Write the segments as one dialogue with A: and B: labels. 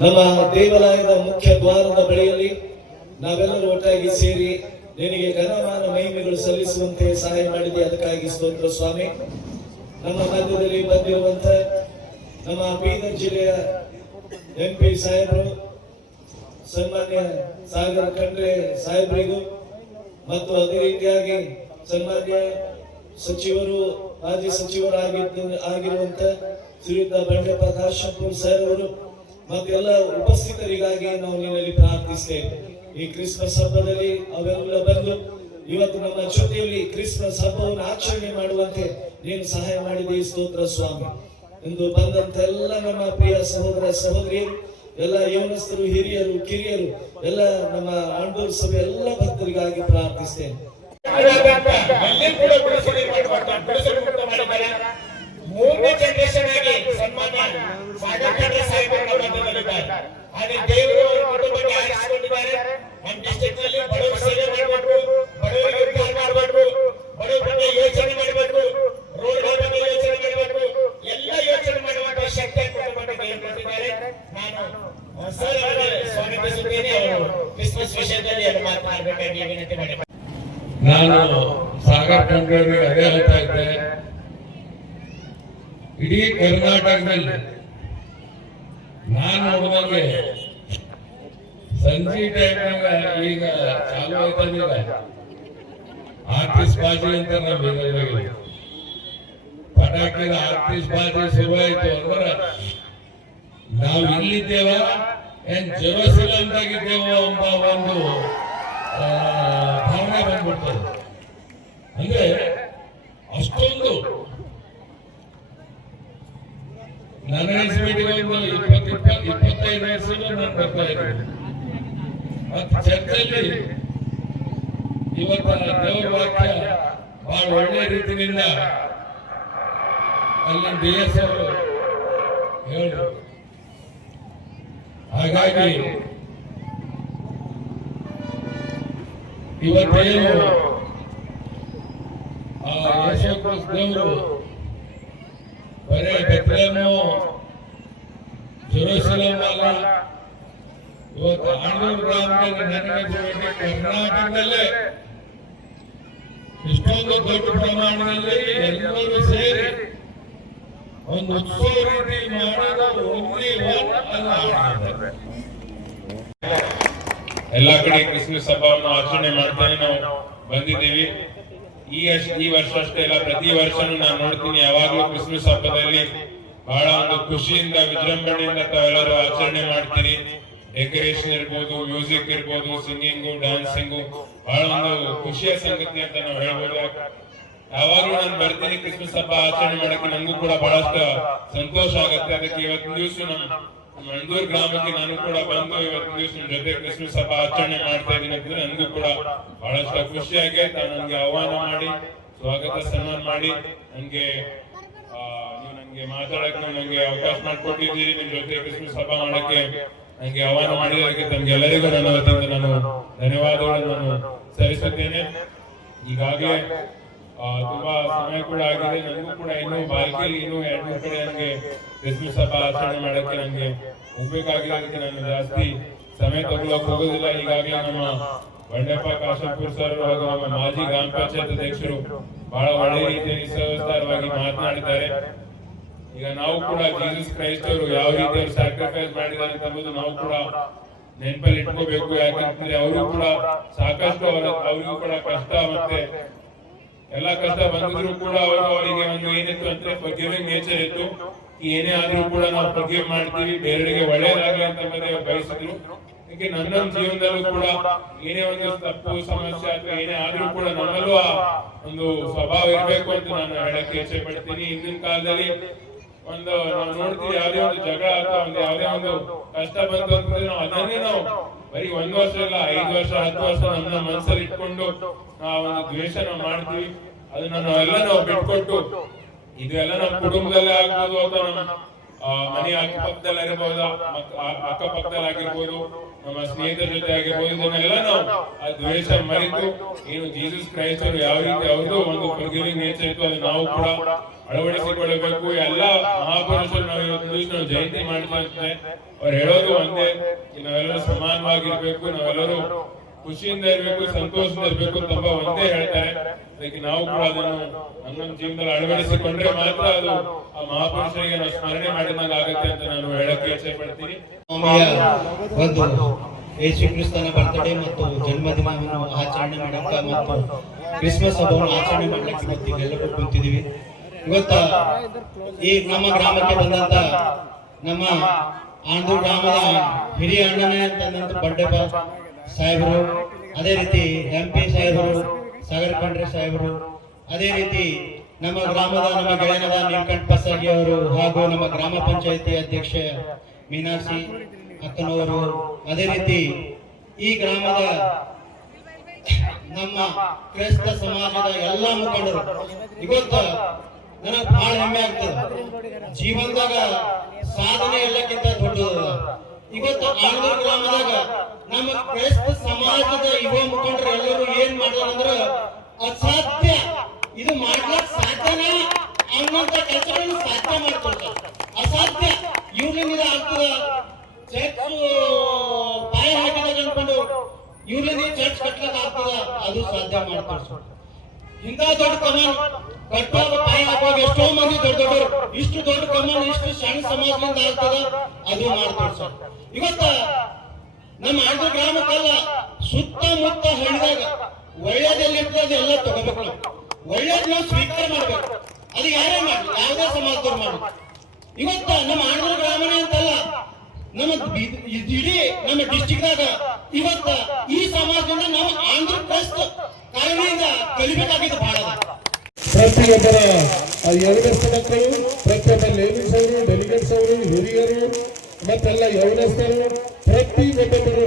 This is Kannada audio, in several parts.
A: ನಮ್ಮ ದೇವಾಲಯದ ಮುಖ್ಯ ದ್ವಾರದ ಬಳಿಯಲ್ಲಿ ನಾವೆಲ್ಲರೂ ಒಟ್ಟಾಗಿ ಸೇರಿ ನಿನಗೆ ಘನಮಾನ ಮಹಿಮೆಗಳು ಸಲ್ಲಿಸುವಂತೆ ಸಹಾಯ ಮಾಡಿದೆ ಅದಕ್ಕಾಗಿ ಸ್ತೋತ್ರ ಸ್ವಾಮಿ. ನಮ್ಮ ಮಧ್ಯದಲ್ಲಿ ಬಂದಿರುವಂತ ನಮ್ಮ ಬೀದರ್ ಜಿಲ್ಲೆಯ ಎಂ ಪಿ ಸಾಹೇಬರು, ಸನ್ಮಾನ್ಯ ಸಾಗರ್ ಖಂಡ್ರೆ ಸಾಹೇಬರಿಗೂ ಮತ್ತು ಅದೇ ರೀತಿಯಾಗಿ ಸನ್ಮಾನ್ಯ ಸಚಿವರು, ಮಾಜಿ ಸಚಿವರಾಗಿದ್ದ ಆಗಿರುವಂತ ಶ್ರೀಯುತ ಬಂಡೆಪ್ಪ ದಾಶಪುರ್ ಸರ್ ಅವರು ಮತ್ತೆಲ್ಲ ಉಪಸ್ಥಿತರಿಗಾಗಿ ನಾವು ನಿನ್ನಲ್ಲಿ ಪ್ರಾರ್ಥಿಸ್ತೇವೆ. ಈ ಕ್ರಿಸ್ಮಸ್ ಹಬ್ಬದಲ್ಲಿ ಅವೆಲ್ಲ ಬಂದು ಇವತ್ತು ನಮ್ಮ ಜೊತೆಯಲ್ಲಿ ಕ್ರಿಸ್ಮಸ್ ಹಬ್ಬವನ್ನು ಆಚರಣೆ ಮಾಡುವಂತೆ ನೀನು ಸಹಾಯ ಮಾಡಿದೆ ಸ್ತೋತ್ರ ಸ್ವಾಮಿ. ಇಂದು ಬಂದಂತ ಎಲ್ಲ ನಮ್ಮ ಪ್ರಿಯ ಸಹೋದರ ಸಹೋದರಿಯರು, ಎಲ್ಲ ಯೌನಸ್ಥರು ಹಿರಿಯರು, ಕಿರಿಯರು, ಎಲ್ಲ ನಮ್ಮ ಆಂಡೂರು ಸಭೆ ಎಲ್ಲ ಭಕ್ತರಿಗಾಗಿ ಪ್ರಾರ್ಥಿಸ್ತೇನೆ.
B: ಮೂರನೇ ಜನರೇಷನ್ ಆಗಿ ಸನ್ಮಾನ್ಯ ಯೋಚನೆ ಮಾಡಬೇಕು ಮಾಡುವಂತ ಶಕ್ತಿ ನಾನು
C: ಸಾಗರ್ ಕಂಡ್ರಿಗೆ ಅದೇ ಹೇಳ್ತಾ ಇದ್ದೆ. ಇಡೀ ಕರ್ನಾಟಕದಲ್ಲಿ ನಾನು ನೋಡಿದಂಗೆ ಸಂಜೆ ಟೈಮ್ ಈಗ ಚಾಲು ಆಯ್ತದೀಗ ಆರ್ಟಿಸ್ ಬಾಜಿ ಅಂತ ನಾವು ಪಟಾಕಿದ ಆರ್ಟಿಸ್ಟ್ ಬಾಜಿ ಶುರು ಆಯ್ತು ಅಂದ್ರೆ ನಾವು ಇಲ್ಲಿದ್ದೇವ? ಏನ್ ಜೆರೂಸಲಂದಾಗಿದ್ದೇವ ಎಂಬ ಒಂದು ಭಾವನೆ ಬಂದ್ಬಿಡ್ತದೆ. ಅಂದ್ರೆ ನನ್ನ ಅನಿಸ್ಬಿಟ್ಟಿಗೆ ಒಂದು ಇಪ್ಪತ್ತು ಇಪ್ಪತ್ತು ಇಪ್ಪತ್ತೈದು ವರ್ಷದ ನಾನು ಬರ್ತಾ ಇದ್ದೀನಿ ಮತ್ತೆ ಚರ್ಚಲ್ಲಿ ಇವತ್ತ ದೇವರ ವಾಕ್ಯ ಬಹಳ ಒಳ್ಳೆ ರೀತಿಯಿಂದ ಅಲ್ಲಿ ಡಿ ಎಸ್ ಅವರು ಹೇಳಿದ್ರು ಹಾಗಾಗಿ ಇವತ್ತೇನು ಆ ಕ್ರಿಸ್ತ ದೇವರು ಬರೇ ಬೆತ್ಲೇಮು ಜೆರೂಸಲೇಮ್ ಅಲ್ಲ ಇವತ್ತು ಆಂಡೂರು ಗ್ರಾಮದಲ್ಲಿ ನನಗೆ ಕರ್ನಾಟಕದಲ್ಲೇ ಇಷ್ಟೊಂದು ದೊಡ್ಡ ಪ್ರಮಾಣದಲ್ಲಿ ಎಲ್ಲರೂ ಸೇರಿ ಒಂದು ಉತ್ಸವ ರೀತಿ ಮಾಡೋದು only one ಅಲ್ಲ
D: ಎಲ್ಲಾ ಕಡೆ ಕ್ರಿಸ್ಮಸ್ ಹಬ್ಬವನ್ನು ಆಚರಣೆ ಮಾಡ್ತಾ ನಾವು ಬಂದಿದ್ದೀವಿ. ಈ ವರ್ಷ ಈ ವರ್ಷ ಅಷ್ಟೇ ಅಲ್ಲ, ಪ್ರತಿ ವರ್ಷನೂ ನಾನು ನೋಡ್ತೀನಿ, ಯಾವಾಗಲೂ ಕ್ರಿಸ್ಮಸ್ ಹಬ್ಬದಲ್ಲಿ ಬಹಳ ಒಂದು ಖುಷಿಯಿಂದ, ವಿಜೃಂಭಣೆಯಿಂದ ತಾವೆಲ್ಲರೂ ಆಚರಣೆ ಮಾಡ್ತೀರಿ. ಡೆಕೋರೇಷನ್ ಇರ್ಬೋದು ಮ್ಯೂಸಿಕ್ ಇರ್ಬೋದು ಸಿಂಗಿಂಗು ಡ್ಯಾನ್ಸಿಂಗು ಬಹಳ ಒಂದು ಖುಷಿಯ ಸಂಗತಿ ಅಂತ ನಾವು ಹೇಳ್ಬೋದು. ಯಾವಾಗಲೂ ನಾನು ಬರ್ತೀನಿ ಕ್ರಿಸ್ಮಸ್ ಹಬ್ಬ ಆಚರಣೆ ಮಾಡಕ್ಕೆ, ನಂಗೂ ಕೂಡ ಬಹಳಷ್ಟು ಸಂತೋಷ ಆಗುತ್ತೆ. ಅದಕ್ಕೆ ಇವತ್ತಿನ ದಿವಸ ನಮ್ಮ ಗ್ರಾಮಕ್ಕೆ ನಾನು ಕೂಡ ಬಂದು ಇವತ್ತಿನ ದಿವಸ ಜೊತೆ ಕ್ರಿಸ್ಮಸ್ ಹಬ್ಬ ಆಚರಣೆ ಮಾಡ್ತಾ ಇದ್ದೀನಿ ಅಂತಂದ್ರೆ ನಂಗೂ ಕೂಡ ಬಹಳಷ್ಟು ಖುಷಿಯಾಗಿ ತಾವು ನನಗೆ ಆಹ್ವಾನ ಮಾಡಿ, ಸ್ವಾಗತ ಸನ್ಮಾನ ಮಾಡಿ. ನನಗೆ ನನಗೆ ಮಾತಾಡಕ್ಕೆ ನಂಗೆ ಅವಕಾಶ ಮಾಡಿಕೊಟ್ಟಿದ್ದೀರಿ. ನಿಮ್ ಜೊತೆ ಕ್ರಿಸ್ಮಸ್ ಹಬ್ಬ ಮಾಡಕ್ಕೆ ನನಗೆ ಆಹ್ವಾನ ಮಾಡಿದ್ದಕ್ಕೆ ತಮ್ಗೆಲ್ಲರಿಗೂ ನನ್ನ ವತಿಯಿಂದ ನಾನು ಧನ್ಯವಾದಗಳನ್ನು ನಾನು ಸಲ್ಲಿಸುತ್ತೇನೆ. ಈಗಾಗಲೇ ತುಂಬಾ ಸಮಯ ಕೂಡ ಆಗಿದೆ. ನನಗೂ ಕೂಡ ಇನ್ನೂ ಬಾಲ್ಕಿಯಲ್ಲಿ ಇನ್ನೂ ಎರಡು ಮೂರು ಕಡೆ ನನಗೆ ಕ್ರಿಸ್ಮಸ್ ಹಬ್ಬ ಆಚರಣೆ ಮಾಡಕ್ಕೆ ನನಗೆ ಹೋಗ್ಬೇಕಾಗಿರೋದಕ್ಕೆ ನಾನು ಜಾಸ್ತಿ ಸಮಯ ತಗೊಳ್ಳೋಕೆ ಹೋಗೋದಿಲ್ಲ. ಈಗಾಗಲೇ ನಮ್ಮ ಬಂಡೆಪ್ಪ ಕಾಶಂಪುರ್ ಸರ್ ಹಾಗೂ ನಮ್ಮ ಮಾಜಿ ಗ್ರಾಮ ಪಂಚಾಯತ್ ಅಧ್ಯಕ್ಷರು ಬಹಳ ಒಳ್ಳೆ ರೀತಿಯಲ್ಲಿ ಸವಿಸ್ತಾರವಾಗಿ ಮಾತನಾಡಿದ್ದಾರೆ. ಈಗ ನಾವು ಕೂಡ ಜೀಸಸ್ ಕ್ರೈಸ್ಟ್ ಅವರು ಯಾವ ರೀತಿ ಅವರು ಸ್ಯಾಕ್ರಿಫೈಸ್ ಮಾಡಿದ್ದಾರೆ ಅಂತ ನಾವು ಕೂಡ ನೆನಪಲ್ಲಿ ಇಟ್ಕೋಬೇಕು. ಯಾಕಂತಂದ್ರೆ ಅವರು ಕೂಡ ಸಾಕಷ್ಟು ಅವರ ಅವರಿಗೂ ಕೂಡ ಕಷ್ಟ ಮತ್ತೆ ಎಲ್ಲಾ ಕಷ್ಟ ಬಂದಿದ್ರು ಕೂಡ ಅವರು ಅವರಿಗೆ ಒಂದು ಏನಿತ್ತು ಅಂದ್ರೆ ಫರ್ಗಿವಿಂಗ್ ನೇಚರ್ ಇತ್ತು. ಏನೇ ಆದ್ರೂ ಕೂಡ ನಾವು ಫರ್ಗಿವ್ ಮಾಡ್ತೀವಿ. ಬೇರೆಯವರಿಗೆ ಒಳ್ಳೇದಾಗಲಿ ಅಂತ ಬಯಸಿದ್ರು. ಅದಕ್ಕೆ ನನ್ನ ಜೀವನದಲ್ಲೂ ಕೂಡ ಏನೇ ಒಂದು ತಪ್ಪು, ಸಮಸ್ಯೆ ಅಥವಾ ಏನೇ ಆದ್ರೂ ಕೂಡ ನನ್ನಲ್ಲೂ ಆ ಒಂದು ಸ್ವಭಾವ ಇರಬೇಕು ಅಂತ ನಾನು ಹೇಳಕ್ಕೆ ಇಚ್ಛೆ ಪಡ್ತೀನಿ ಹಿಂದಿನ ಕಾಲದಲ್ಲಿ ಒಂದು ನಾವು ನೋಡ್ತೀವಿ ಯಾವುದೇ ಒಂದು ಜಗಳ ಅಥವಾ ಒಂದು ಯಾವುದೇ ಒಂದು ಕಷ್ಟ ಬಂತು ಅಂತಂದ್ರೆ ನಾವು ಅದನ್ನೇ ನಾವು ಬರೀ ಒಂದ್ ವರ್ಷ ಇಲ್ಲ ಐದು ವರ್ಷ ಹತ್ತು ವರ್ಷ ನಮ್ಮ ಮನಸ್ಸಲ್ಲಿ ಇಟ್ಕೊಂಡು ನಾವು ಒಂದು ದ್ವೇಷ ನಾವು ಮಾಡ್ತೀವಿ. ಅದನ್ನ ನಾವೆಲ್ಲ ನಾವು ಬಿಟ್ಕೊಟ್ಟು ಇದೆಲ್ಲ ನಮ್ಮ ಕುಟುಂಬದಲ್ಲೇ ಆಗ್ಬೋದು ಅಥವಾ ನಮ್ಮ ಆ, ಮನೆ ಅಕ್ಕಪಕ್ಕದಲ್ಲಿ ಇರಬಹುದು ಅಕ್ಕಪಕ್ಕದಲ್ಲಿ ಆಗಿರ್ಬೋದು ನಮ್ಮ ಸ್ನೇಹಿತರ ಜೊತೆ ಆಗಿರ್ಬೋದು ಇದನ್ನೆಲ್ಲ ನಾವು. ಆ ದ್ವೇಷ ಮರೆತು, ಏನು ಜೀಸಸ್ ಕ್ರೈಸ್ಟ್ ಅವರು ಯಾವ ರೀತಿ ಅವ್ರದ್ದು ಒಂದು ಫರ್ಗಿವಿಂಗ್ ನೇಚರ್ ಇತ್ತು ಅದನ್ನ ನಾವು ಕೂಡ ಅಳವಡಿಸಿಕೊಳ್ಳಬೇಕು. ಎಲ್ಲ ಮಹಾಪುರುಷರು ನಾವು ಇವತ್ತು ನಾವು ಜಯಂತಿ ಮಾಡ್ತಾ ಅವ್ರು ಹೇಳೋದು ಒಂದೇ ನಾವೆಲ್ಲರೂ ಸಮಾನವಾಗಿರ್ಬೇಕು, ನಾವೆಲ್ಲರೂ ಖುಷಿಯಿಂದ ಇರಬೇಕು, ಸಂತೋಷದಿಂದ ಇರಬೇಕು ಅಂತ ಒಂದೇ ಹೇಳ್ತಾರೆ. ಅದಕ್ಕೆ ನಾವು ಕೂಡ ಅದನ್ನು ನಮ್ಮ ಜೀವನದಲ್ಲಿ ಅಳವಡಿಸಿಕೊಂಡ್ರೆ ಮಾತ್ರ ಅದು ಆ ಮಹಾಪುರುಷರಿಗೆ ನಾವು ಸ್ಮರಣೆ ಮಾಡಿದಾಗ ಆಗುತ್ತೆ ಅಂತ ನಾನು ಹೇಳಕ್ಕೆ ಇಚ್ಛೆ ಪಡ್ತೀನಿ
E: ಯೇಸು ಕ್ರಿಸ್ತನ ಬರ್ತಡೇ ಮತ್ತು ಜನ್ಮದಿನವನ್ನು ಆಚರಣೆ ಮಾಡಕ್ಕ ಮತ್ತು ಕ್ರಿಸ್ಮಸ್ ಹಬ್ಬವನ್ನು ಆಚರಣೆ ಮಾಡ್ಲಿಕ್ಕೆ ಇವತ್ತು ಎಲ್ಲರೂ ಕುಂತಿದೀವಿ ಇವತ್ತ ಈ ನಮ್ಮ ಗ್ರಾಮಕ್ಕೆ ಬಂದಂತ ನಮ್ಮ ಆಂಧ್ರ ಗ್ರಾಮದ ಹಿರಿಯ ಅಣ್ಣನೇ ಅಂತಂದಂತ ಬಂಡೆಪ್ಪ ಸಾಹೇಬರು, ಅದೇ ರೀತಿ ಎಂ ಪಿ ಸಾಹೇಬರು, ಸಾಗರ್ ಖಂಡ್ರೆ ಸಾಹೇಬರು, ಅದೇ ರೀತಿ ನಮ್ಮ ಗ್ರಾಮದ ನಮ್ಮ ಗೆಳೆಯನದ ನೀಲಕಂಠ ಪಸಾಗಿ ಅವರು ಹಾಗೂ ನಮ್ಮ ಗ್ರಾಮ ಪಂಚಾಯತಿ ಅಧ್ಯಕ್ಷ ಮೀನಾಕ್ಷಿ ಅಕ್ಕನವರು, ಅದೇ ರೀತಿ ಈ ಗ್ರಾಮದ ನಮ್ಮ ಕ್ರೈಸ್ತ ಸಮಾಜದ ಎಲ್ಲ ಮುಖಂಡರು. ಇವತ್ತು ನನಗೆ ಬಹಳ ಹೆಮ್ಮೆ ಆಗ್ತದೆ. ಜೀವನದಾಗ ಸಾಧನೆ ಎಲ್ಲಕ್ಕಿಂತ ದೊಡ್ಡದ ಇವತ್ತು ಆಂಗ್ಲ ಗ್ರಾಮದಾಗ ನಮ್ಮ ಕ್ರೈಸ್ತ ಸಮಾಜದ ಯುವ ಮುಖಂಡರು ಎಲ್ಲರೂ ಏನ್ ಅಂದ್ರ, ಅಸಾಧ್ಯ. ಇದು ಮಾಡ್ಲಕ್ ಸಾಧ್ಯನ ಅನ್ನೋಂತ ಕೆಲಸಗಳನ್ನು ಸಾಧ್ಯ ಮಾಡ್ಕೊಳ್ತಾರೆ. ಅಸಾಧ್ಯ. ಇವ್ರಿಂದ ಆಗ್ತದ ಚರ್ಚ್ ಪಾಯ ಹಾಕಿದಾಗ ಅನ್ಕೊಂಡು ಇವ್ರಿಂದ ಚರ್ಚ್ ಕಟ್ಲಕ್ ಆಗ್ತದ, ಅದು ಸಾಧ್ಯ ಮಾಡ್ತಾರೆ ಇಂಥ ದೊಡ್ಡ ಕಮಾನ್ ಕಟ್ಟುವಾಗ ಪಾಯ ಎಷ್ಟೋ ಮಂದಿ ದೊಡ್ಡ ದೊಡ್ಡವರು, ಇಷ್ಟು ದೊಡ್ಡ ಕಮಾನ್, ಇಷ್ಟು ಸಣ್ಣ ಸಮಾಜದಿಂದ ಆಗ್ತದ, ಅದು ಮಾಡ್ತಾರೆ ಸರ್. ಇವತ್ತ ನಮ್ಮ ಆಂಧ್ರ ಗ್ರಾಮಕ್ಕೆಲ್ಲ ಸುತ್ತಮುತ್ತ ಹಳ್ಳಿದಾಗ ಒಳ್ಳೇದಲ್ಲಿರ್ತದೆ ಎಲ್ಲ ತಗೋಬೇಕು ನಾವು. ನಾವು ಸ್ವೀಕಾರ ಮಾಡ್ಬೇಕು. ಅದು ಯಾರೇ ಮಾಡಿ ಯಾವುದೇ ಸಮಾಜದವ್ರು ಮಾಡಿ ಇವತ್ತ ನಮ್ಮ ಆಂಧ್ರ ಗ್ರಾಮನೇ ಅಂತಲ್ಲ, ನಮ್ಮ ಇಡೀ ನಮ್ಮ ಡಿಸ್ಟಿಕ್ದಾಗ ಇವತ್ತ ಈ ಸಮಾಜದಿಂದ ನಾವು ಆಂಧ್ರ ಕ್ರೈಸ್ತ
F: ಪ್ರತಿಯೊಬ್ಬರ ಯೌನಸ್ಥ ಮಕ್ಕಳು ಪ್ರತಿಯೊಬ್ಬ ಲೇಡೀಸ್ ಅವರು ಡೆಲಿಗೇಟ್ಸ್ ಅವರು, ಹಿರಿಯರು, ಮತ್ತೆಲ್ಲ ಯೌನಸ್ಥರು ಪ್ರತಿ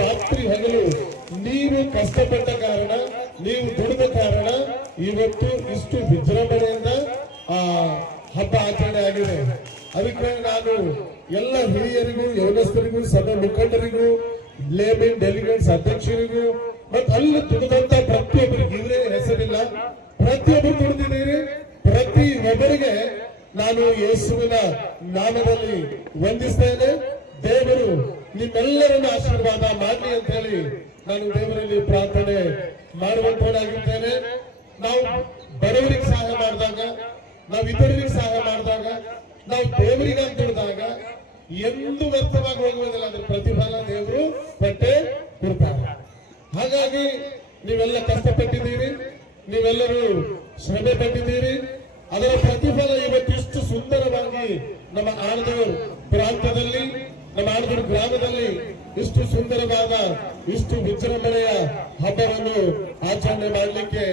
F: ರಾತ್ರಿ ಹಗಲು ನೀವು ಕಷ್ಟಪಟ್ಟ ಕಾರಣ, ನೀವು ದುಡಿದ ಕಾರಣ ಇವತ್ತು ಇಷ್ಟು ವಿಜೃಂಭಣೆಯಿಂದ ಆ ಹಬ್ಬ ಆಚರಣೆ ಆಗಿದೆ. ಅದಕ್ಕೆ ನಾನು ಎಲ್ಲ ಹಿರಿಯರಿಗೂ ಯೌನಸ್ಥರಿಗೂ ಸಭೆ ಮುಖಂಡರಿಗೂ ಲೇಬಿನ್ ಡೆಲಿಗೇಟ್ಸ್ ಅಧ್ಯಕ್ಷರಿಗೂ, ಮತ್ತೆ ಅಲ್ಲಿ ದುಡಿದಂತ ಪ್ರತಿಯೊಬ್ಬರಿಗೆ ಇವರೇ ಹೆಸರಿಲ್ಲ ಪ್ರತಿಯೊಬ್ಬರು ದುಡಿದಿದ್ದೀರಿ ಪ್ರತಿ ಒಬ್ಬರಿಗೆ ನಾನು ಯೇಸುವಿನ ನಾಮದಲ್ಲಿ ವಂದಿಸ್ತೇನೆ. ದೇವರು ನಿಮ್ಮೆಲ್ಲರನ್ನು ಆಶೀರ್ವಾದ ಮಾಡಲಿ ಅಂತ ಹೇಳಿ ನಾನು ದೇವರಲ್ಲಿ ಪ್ರಾರ್ಥನೆ ಮಾಡುವಂತವನಾಗಿರ್ತೇನೆ ನಾವು ಬಡವರಿಗೆ ಸಹಾಯ ಮಾಡಿದಾಗ, ನಾವು ಇತರರಿಗೆ ಸಹಾಯ ಮಾಡಿದಾಗ, ನಾವು ದೇವರಿಗೆ ಅಂತ ಹೇಳಿದಾಗ ಎಂದು ವ್ಯರ್ಥವಾಗಿ ಹೋಗುವುದಿಲ್ಲ. ಅದ್ರ ಪ್ರತಿಫಲ ದೇವರು ಬಟ್ಟೆ ಕೊಡ್ತಾರೆ. ಹಾಗಾಗಿ ನೀವೆಲ್ಲ ಕಷ್ಟಪಟ್ಟಿದ್ದೀರಿ, ನೀವೆಲ್ಲರೂ ಶ್ರಮೆ ಪಟ್ಟಿದ್ದೀರಿ. ಅದರ ಪ್ರತಿಫಲ ಇವತ್ತಿಷ್ಟು ಸುಂದರವಾಗಿ ನಮ್ಮ ಆನದೂರು ಪ್ರಾಂತದಲ್ಲಿ ನಮ್ಮ ಆನದೂರು ಗ್ರಾಮದಲ್ಲಿ ಇಷ್ಟು ಸುಂದರವಾದ, ಇಷ್ಟು ವಿಜೃಂಭಣೆಯ ಹಬ್ಬವನ್ನು ಆಚರಣೆ ಮಾಡಲಿಕ್ಕೆ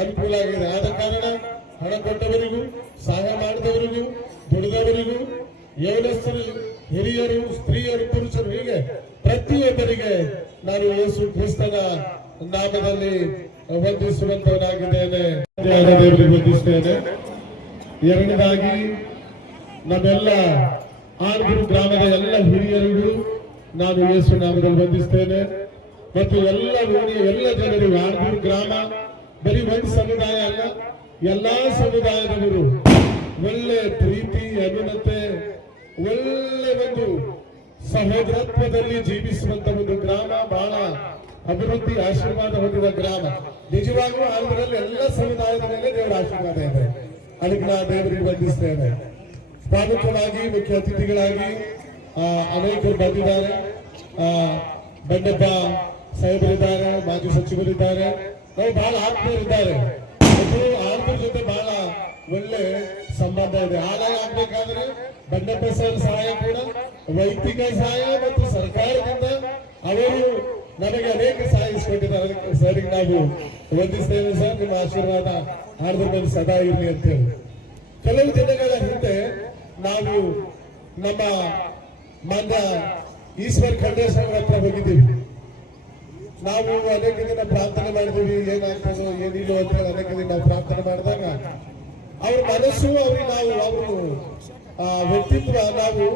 F: ಅನುಕೂಲ ಆಗಿದೆ ಆದ ಕಾರಣ ಹಣ ಕೊಟ್ಟವರಿಗೂ, ಸಹಾಯ ಮಾಡಿದವರಿಗೂ, ದುಡಿದವರಿಗೂ ಯೌನಸ್ಥರು ಹಿರಿಯರು, ಸ್ತ್ರೀಯರು, ಪುರುಷರು, ಹೀಗೆ ಪ್ರತಿಯೊಬ್ಬರಿಗೆ ನಾನು ಯೇಸು ಕ್ರಿಸ್ತನ ನಾಮದಲ್ಲಿ ವಂದಿಸುವಂತವನಾಗಿದ್ದೇನೆ. ವಂದಿಸ್ತೇನೆ. ಎರಡನೇದಾಗಿ, ನಮ್ಮೆಲ್ಲ ಆರ್ಗೂರು ಗ್ರಾಮದ ಎಲ್ಲ ಹಿರಿಯರಿಗೂ ನಾನು ಯೇಸು ನಾಮದಲ್ಲಿ ವಂದಿಸ್ತೇನೆ. ಮತ್ತು ಎಲ್ಲ ಓಣಿಯ ಎಲ್ಲ ಜನರು ಆರ್ಗೂರು ಗ್ರಾಮ, ಬರೀ ಒಂದು ಸಮುದಾಯ ಅಲ್ಲ, ಎಲ್ಲಾ ಸಮುದಾಯದವರು ಒಳ್ಳೆ ಪ್ರೀತಿ, ಅನುನತೆ, ಒಳ್ಳೆ ಒಂದು ಸಹೋದರತ್ವದಲ್ಲಿ ಜೀವಿಸುವಂತ ಒಂದು ಗ್ರಾಮ, ಬಹಳ ಅಭಿವೃದ್ಧಿ, ಆಶೀರ್ವಾದ ಹೊಂದಿದ ಗ್ರಾಮ. ನಿಜವಾಗಿಯೂ ಆಂಧ್ರದಲ್ಲಿ ಎಲ್ಲ ಸಮುದಾಯದ ಮೇಲೆ ದೇವರ ಆಶೀರ್ವಾದ ಇದೆ. ಅದಕ್ಕೆ ದೇವರಿಗೆ ವಂದಿಸ್ತೇನೆ. ಪ್ರಾಮುಖ್ಯವಾಗಿ ಮುಖ್ಯ ಅತಿಥಿಗಳಾಗಿ ಅನೇಕರು ಬಂದಿದ್ದಾರೆ. ಬಂಡಪ್ಪ ಸಾಹೇಬರಿದ್ದಾರೆ ಮಾಜಿ ಸಚಿವರಿದ್ದಾರೆ. ನಾವು ಬಹಳ ಆತ್ಮೀಯರಿದ್ದಾರೆ. ಆಂಧ್ರ ಜೊತೆ ಬಹಳ ಒಳ್ಳೆ ಸಂಬಂಧ ಇದೆ. ಆದಾಯ ಆಗ್ಬೇಕಾದ್ರೆ ಬಂಡಪ್ಪ ಸಹಾಯ ಕೂಡ, ವೈಯಕ್ತಿಕ ಸಹಾಯ ಮತ್ತು ಸರ್ಕಾರದಿಂದ ಅವರು ನಮಗೆ ಅನೇಕ ಕೊಟ್ಟಿದ್ದಾರೆ. ಸರಿಗೆ ನಾವು ವಂದಿಸ್ತೇವೆ ಸರ್. ನಿಮ್ಮ ಆಶೀರ್ವಾದ ಮೇಲೆ ಸದಾ ಇರಲಿ ಅಂತ ಹೇಳಿ. ಕೆಲವು ದಿನಗಳ ಹಿಂದೆ ನಾವು ನಮ್ಮ ಮಾನ್ಯ ಈಶ್ವರ್ ಖಂಡೇಶ್ವರ ಹತ್ರ ಹೋಗಿದ್ದೀವಿ. ನಾವು ಅನೇಕ ದಿನ ಪ್ರಾರ್ಥನೆ ಮಾಡಿದೀವಿ ಏನಾಗ್ತದೋ, ಏನಿಲ್ಲ ಅಂತ ಹೇಳಿ ಅನೇಕ ದಿನ ನಾವು ಪ್ರಾರ್ಥನೆ ಮಾಡಿದಾಗ ಅವ್ರ ಮನಸ್ಸು, ಅವ್ರಿಗೆ ನಾವು, ಅವರು ವ್ಯಕ್ತಿತ್ವ, ನಾವು,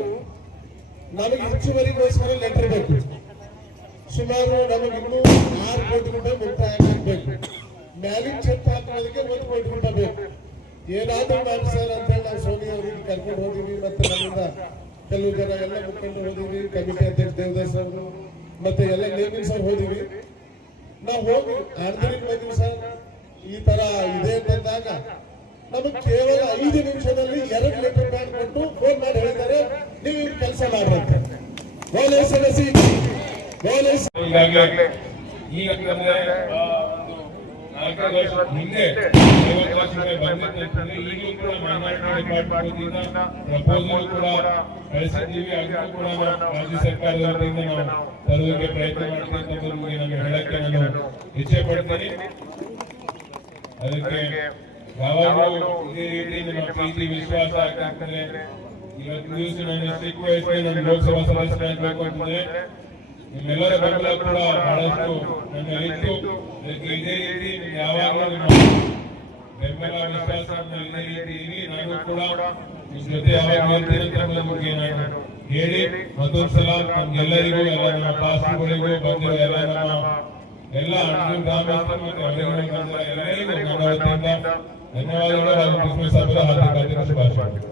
F: ನಮಗೆ ಹೆಚ್ಚುವರಿಗೋಸ್ಕರ ಲೆಟರ್ ಬೇಕು ಸುಮಾರು ನಮಗೆ ಇನ್ನೂ ಆರು ಕೋಟಿ ರೂಪಾಯಿ ಮುಕ್ತಾಯ ಆಗಬೇಕು ಮ್ಯಾಲಿನ ಚೆಕ್ ಹಾಕೋದಕ್ಕೆ ಒಂದು ಕೋಟಿ ರೂಪಾಯಿ ಬೇಕು. ಏನಾದ್ರೂ ಮಾಡಿ ಸರ್ ಅಂತ ಹೇಳಿ ನಾವು ಸೋನಿ ಅವರಿಗೆ ಕರ್ಕೊಂಡು ಹೋದಿವಿ ಮತ್ತೆ ನಮ್ಮಿಂದ ಕೆಲವು ಜನ ಎಲ್ಲ ಮುಖಂಡರು ಹೋದಿವಿ ಕಮಿಟಿ ಅಧ್ಯಕ್ಷ ದೇವದಾಸ್ ಅವರು, ಮತ್ತೆ ಎಲ್ಲ ನೇಮಿನ್ ಸರ್ ಹೋದಿವಿ ನಾವು ಹೋಗಿ ಆಂಧ್ರಿಗೆ ಹೋದಿವಿ ಸರ್. ಈ ತರ ಇದೆ ಅಂತಂದಾಗ ನಮಗೆ ಕೇವಲ ಐದು ನಿಮಿಷದಲ್ಲಿ ಎರಡು ಲೀಟರ್ ಮಾಡಿಕೊಟ್ಟು ಕೊಟ್ಟು ಫೋನ್ ಮಾಡಿ ಹೇಳಿದ್ದಾರೆ, ನೀವು ಕೆಲಸ ಮಾಡುವಂತೆ ಬೋಲೆ
D: ಈಗಾಗಲೇ ಈಗ ನಾಲ್ಕೈದು ವರ್ಷ ಹಿಂದೆ ಐವತ್ತು ಲಕ್ಷ ರೂಪಾಯಿ ಕೂಡ ಡಿಪಾರ್ಟ್ಮೆಂಟ್ ಕೂಡ ಕೂಡ ರಾಜ್ಯ ಸರ್ಕಾರದ ನಾವು ಪ್ರಯತ್ನ ಮಾಡ್ತೀವಿ ಹೇಳಕ್ಕೆ ನಾನು ಅದಕ್ಕೆ ಇದೇ ವಿಶ್ವಾಸ ಇವತ್ತು ನಾನು ಲೋಕಸಭಾ ಸದಸ್ಯರಾಗಬೇಕು ನಿಮ್ಮೆಲ್ಲರ ಬೆಂಬಲ ಕೂಡ ಬಹಳಷ್ಟು ಇತ್ತು. ಅದಕ್ಕೆ ಇದೇ ರೀತಿ ಯಾವಾಗಲೂ ಬೆಂಬಲ, ವಿಶ್ವಾಸ ನಾನು ಕೂಡ ನಿಮ್ಮ ಜೊತೆ ಯಾವಾಗ ಅಂತ ನಿಮಗೆ ನಾನು ಹೇಳಿ. ಮತ್ತೊಂದ್ಸಲ ನಮ್ಗೆಲ್ಲರಿಗೂ, ಎಲ್ಲ ನಮ್ಮ ಪಾಸ್ಗಳಿಗೂ ಬಂದಿರೋ ಎಲ್ಲ ನಮ್ಮ ಎಲ್ಲ ಅರ್ಜುನ್ ಗ್ರಾಮಸ್ಥರು ಮತ್ತು ಬಂದಿರೋ ಎಲ್ಲರಿಗೂ ನನ್ನ ವತಿಯಿಂದ ಧನ್ಯವಾದಗಳು. ಹಾಗೂ ಕ್ರಿಸ್ಮಸ್ ಹಬ್ಬದ ಹಾರ್ದಿಕ ಶುಭಾಶಯಗಳು.